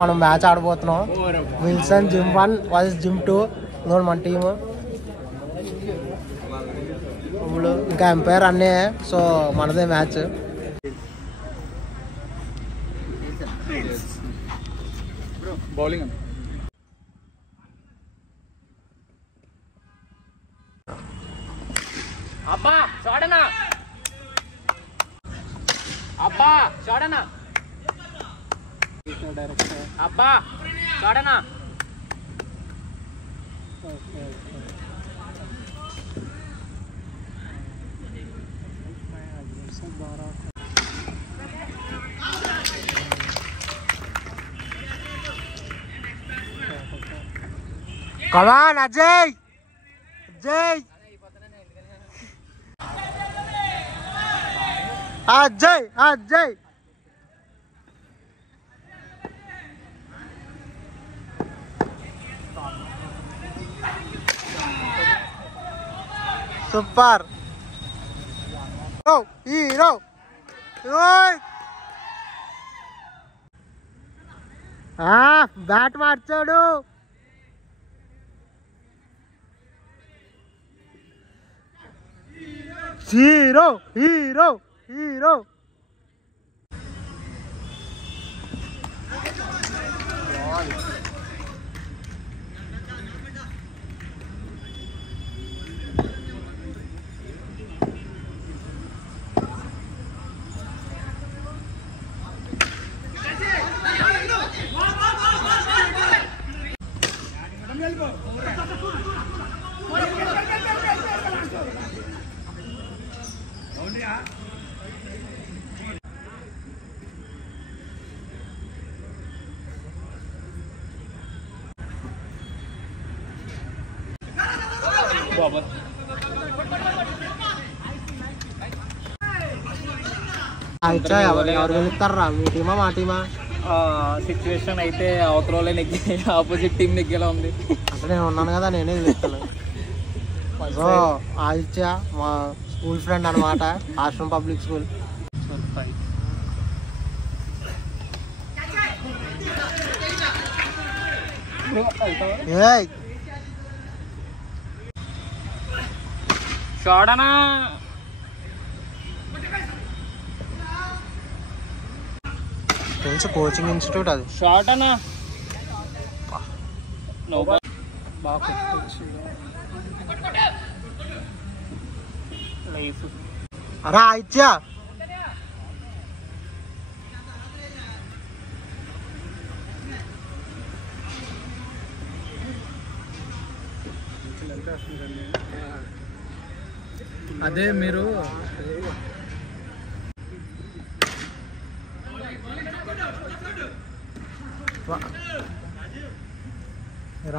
మనం మ్యాచ్ ఆడబోతున్నాం. Wilson Jim 1 versus Jim 2. ఇదిగోండి మన టీము. ఇంకా ఎంపైర్ అన్నీ. సో మనదే మ్యాచ్. బౌలింగ్ అబ్బా చూడనా అబ్బా చూడనా అబ్బా చూడనా Come on, Ajay! Ajay! Ajay! Ajay! Super! Hero! Hero! Bat మార్చాడు. Hero hero hero. ఎవరు గెలుస్తారా? మీ టీమా మా టీమా? సిచ్యువేషన్ అయితే అవతల నెగ్గి ఆపోజిట్ టీం నెగ్గేలా ఉంది. అంటే నేను ఉన్నాను కదా, నేనే గెలుస్తాను. ఆదిత్య మా స్కూల్ ఫ్రెండ్ అనమాట, ఆశ్రమ్ పబ్లిక్ స్కూల్. చూడనా తెలుసు, కోచింగ్ ఇన్స్టిట్యూట్ అది. షార్ట్ అన్నా అరే ఆదిత్య అదే మీరు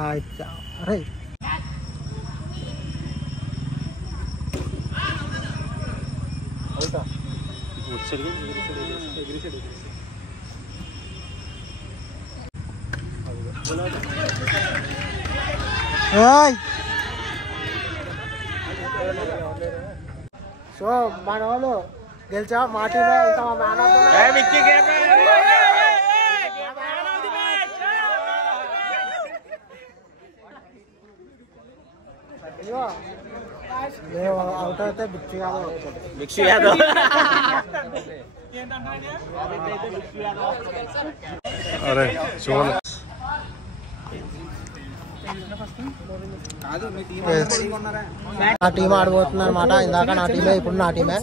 ఆదిత్య అరే సో మన వాళ్ళు గెలిచా మా టీమే. ఇంకా మా అవుట్ అయితే బిక్షు యాదవ్ అరే చూడండి. నా టీం ఆడిపోతుంది అనమాట. ఇందాక నా టీమే, ఇప్పుడు నా టీమే.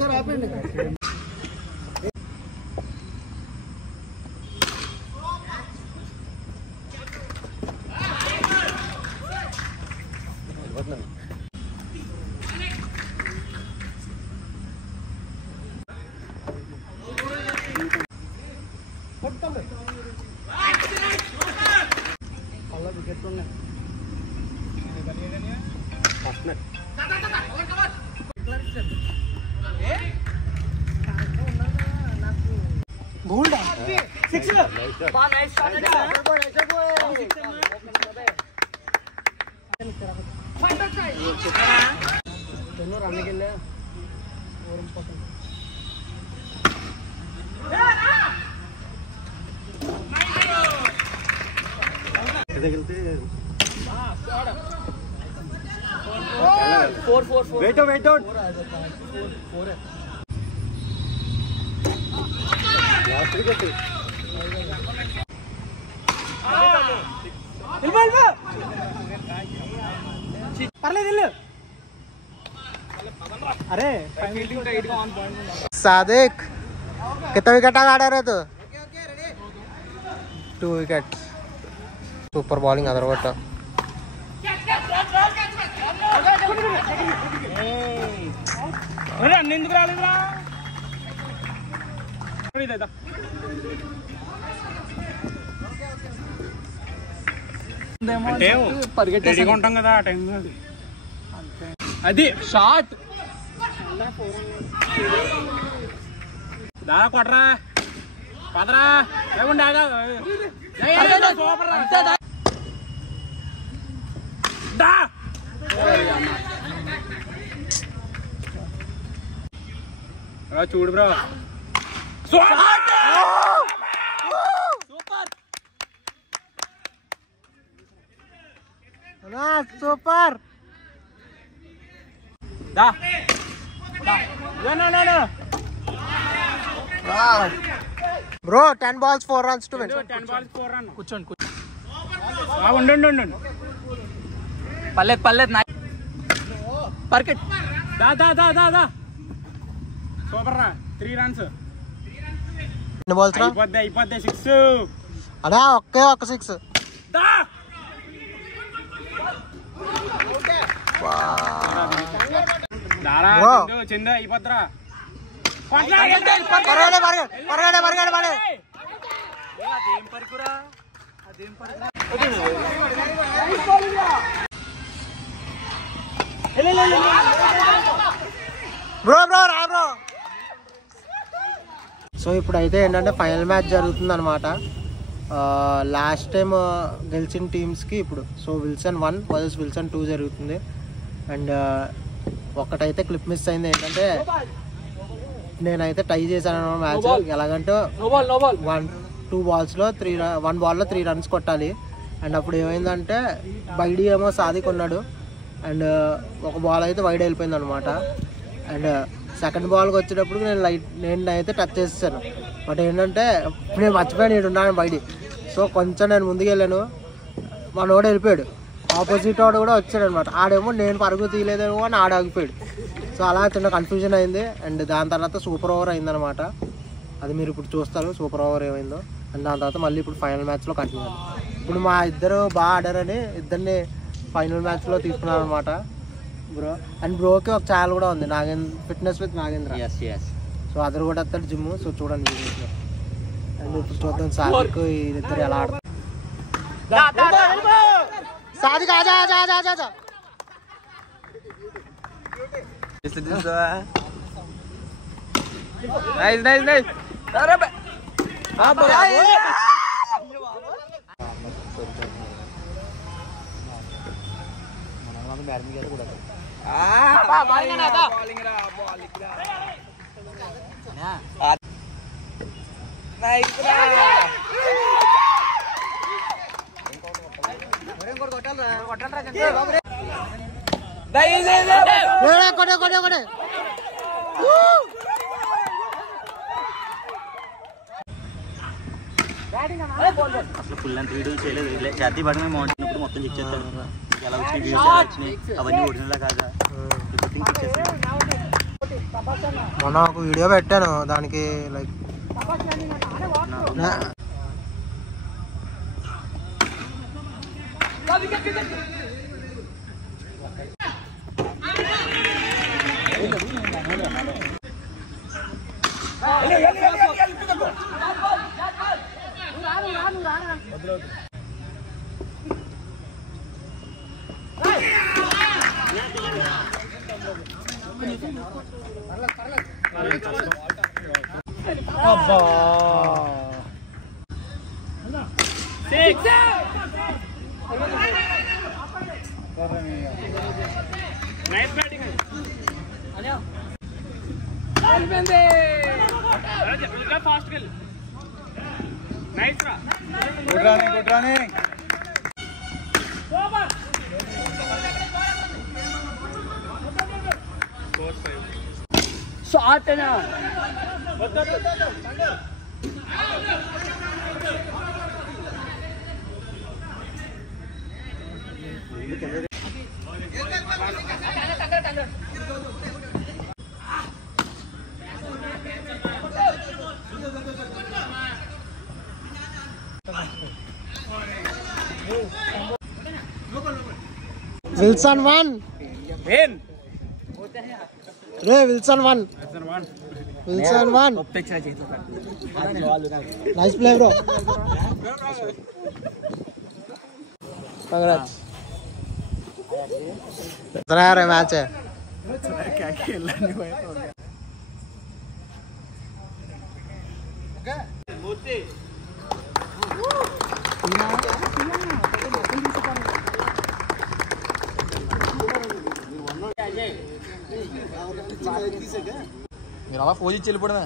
పర్లేదు. अरे सादिक कितना विकेट आड़ा रहे तो 2 विकेट सूपर बॉलिंग अदर वट పరిగెట్టేసి ఉంటాం కదా ఆ టైం అది షార్ట్ దా కొట్రా పదరా లేకుండా చూడు bro super the bro 10 balls 4 runs to win. 10 balls 4 runs. కూర్చోండి ఉండు పర్లేదు పర్కెట్ దా సూపర్ రా 3 runs. ఎన్ని బాల్స్ రా? అయిపోద్ది 6 అడా ఒకే ఒక 6 దా చందు అయిపోద్దిరా సో ఇప్పుడు అయితే ఏంటంటే ఫైనల్ మ్యాచ్ జరుగుతుంది అనమాట. లాస్ట్ టైం గెలిచిన టీమ్స్కి ఇప్పుడు సో విల్సన్ 1 వర్సెస్ విల్సన్ 2 జరుగుతుంది. అండ్ ఒకటైతే క్లిప్ మిస్ అయింది. ఏంటంటే నేనైతే టై చేశాను మ్యాచ్. ఎలాగంటే 1 బాల్లో 3 runs కొట్టాలి. అండ్ అప్పుడు ఏమైందంటే బైడీ ఏమో సాదిక్ ఉన్నాడు అండ్ ఒక బాల్ అయితే వైడ్ వెళ్ళిపోయింది అనమాట. అండ్ సెకండ్ బాల్కి వచ్చేటప్పుడు నేను అయితే టచ్ చేసేసాను. బట్ ఏంటంటే నేను మర్చిపోయాను నేను ఉన్నాను బయట. సో కొంచెం నేను ముందుకు వెళ్ళాను, మనోడు వెళ్ళిపోయాడు. ఆపోజిట్ వాడు కూడా వచ్చాడు అనమాట. ఆడేమో నేను పరుగు తీయలేదేమో అని ఆగిపోయాడు. సో అలా చిన్న కన్ఫ్యూజన్ అయింది. అండ్ దాని తర్వాత సూపర్ ఓవర్ అయిందనమాట. అది మీరు ఇప్పుడు చూస్తారు సూపర్ ఓవర్ ఏమైందో. అండ్ దాని తర్వాత మళ్ళీ ఇప్పుడు ఫైనల్ మ్యాచ్లో కంటిన్యూ. ఇప్పుడు మా ఇద్దరు బాగా ఆడారని ఇద్దరిని ఫైనల్ మ్యాచ్లో తీసుకున్నారు అనమాట బ్రో. అండ్ బ్రోకి ఒక ఛానల్ కూడా ఉంది, ఫిట్నెస్ విత్ నాగేంద్ర. సో అదరు కూడా వస్తాడు జిమ్. సో చూడండి వీడియోస్లో. అండ్ ఇప్పుడు చూద్దాం సాదిక్ ఇద్దరు ఎలా ఆడతారు. సాదిక్ ఆజా ఆజా ఆజా ఆజా ఆజా నైస్ అరే అసలు ఫుల్ అంత వీడియో చేయలేదు. జాతీయ పాట మేము వచ్చినప్పుడు మొత్తం చెక్ చేస్తాను ఎలా వచ్చినాయి వ్యూస్ ఎలా వచ్చినాయి అవన్నీ ఒరిజినల్ కాదా చెక్ చేస్తాను. మొన్న ఒక వీడియో పెట్టాను దానికి లైక్ అబ్బా nice batting good running Wilson 1. Win. Ray, Wilson 1. Wilson 1. Nice play, bro. Congrats. कितना यार मैच है? क्या खेलना नहीं हुआ మీరు అలా ఫోన్ ఇచ్చి వెళ్ళిపోవడమే.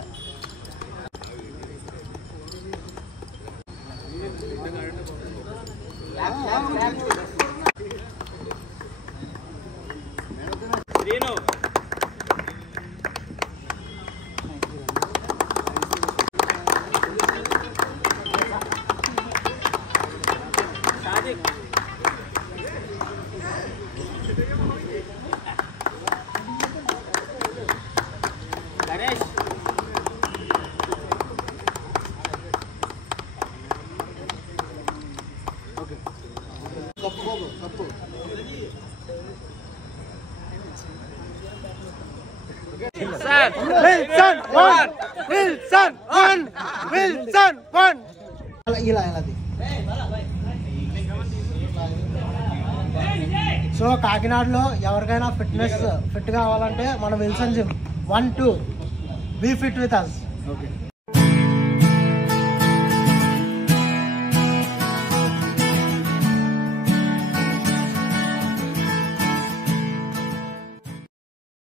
Wilson 1. Wilson 1. Wilson 1. ఇలా సో కాకినాడలో ఎవరికైనా ఫిట్ కావాలంటే మన Wilson gym 1-2 be fit with us. Okay